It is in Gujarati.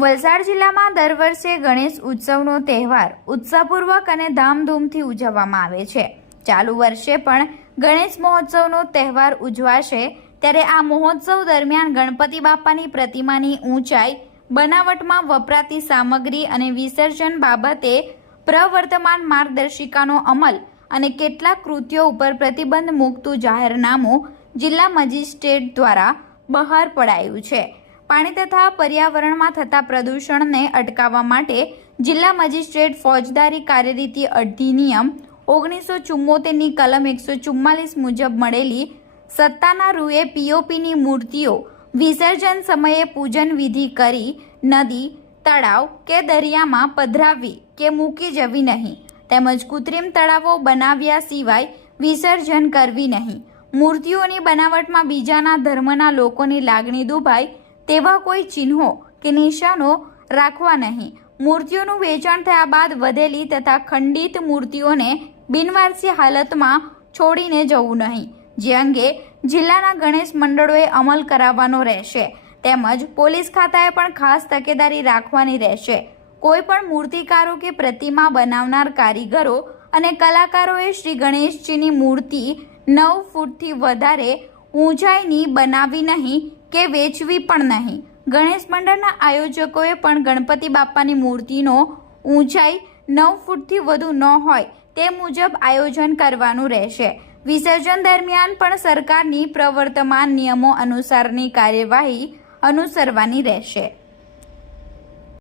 વલસાડ જિલ્લામાં દર વર્ષે ગણેશ ઉત્સવનો તહેવાર ઉત્સાહપૂર્વક અને ધામધૂમથી ઉજવવામાં આવે છે। ચાલુ વર્ષે પણ ગણેશ મહોત્સવનો તહેવાર ઉજવાશે, ત્યારે આ મહોત્સવ દરમિયાન ગણપતિ બાપાની પ્રતિમાની ઊંચાઈ, બનાવટમાં વપરાતી સામગ્રી અને વિસર્જન બાબતે પ્રવર્તમાન માર્ગદર્શિકાનો અમલ અને કેટલાક કૃત્યો ઉપર પ્રતિબંધ મૂકતું જાહેરનામું જિલ્લા મેજિસ્ટ્રેટ દ્વારા બહાર પડાયું છે। પાણી તથા પર્યાવરણમાં થતા પ્રદૂષણને અટકાવવા માટે જિલ્લા મેજિસ્ટ્રેટ ફોજદારી કાર્યરીતિ અધિનિયમ 1974ની કલમ 144 મુજબ મળેલી સત્તાના રૂએ પીઓપીની મૂર્તિઓ વિસર્જન સમયે પૂજન વિધિ કરી નદી, તળાવ કે દરિયામાં પધરાવવી કે મૂકી જવી નહીં, તેમજ કૃત્રિમ તળાવો બનાવ્યા સિવાય વિસર્જન કરવી નહીં। મૂર્તિઓની બનાવટમાં બીજાના ધર્મના લોકોની લાગણી દુભાય તેવા કોઈ ચિહ્નો કે નિશાનો રાખવા નહીં। મૂર્તિઓનું વેચાણ થયા બાદ વધેલી તથા ખંડિત મૂર્તિઓને બિનવારસી હાલતમાં છોડીને જવું નહીં, જે અંગે જિલ્લાના ગણેશ મંડળોએ અમલ કરાવવાનો રહેશે, તેમજ પોલીસ ખાતાએ પણ ખાસ તકેદારી રાખવાની રહેશે। કોઈ પણ મૂર્તિકારો કે પ્રતિમા બનાવનાર કારીગરો અને કલાકારોએ શ્રી ગણેશજીની મૂર્તિ 9 ફૂટથી વધારે ઊંચાઈની બનાવવી નહીં કે વેચવી પણ નહીં। ગણેશ મંડળના આયોજકોએ પણ ગણપતિ બાપાની મૂર્તિનો ઊંચાઈ 9 ફૂટથી વધુ ન હોય તે મુજબ આયોજન કરવાનું રહેશે। વિસર્જન દરમિયાન પણ સરકારની પ્રવર્તમાન નિયમો અનુસારની કાર્યવાહી અનુસરવાની રહેશે।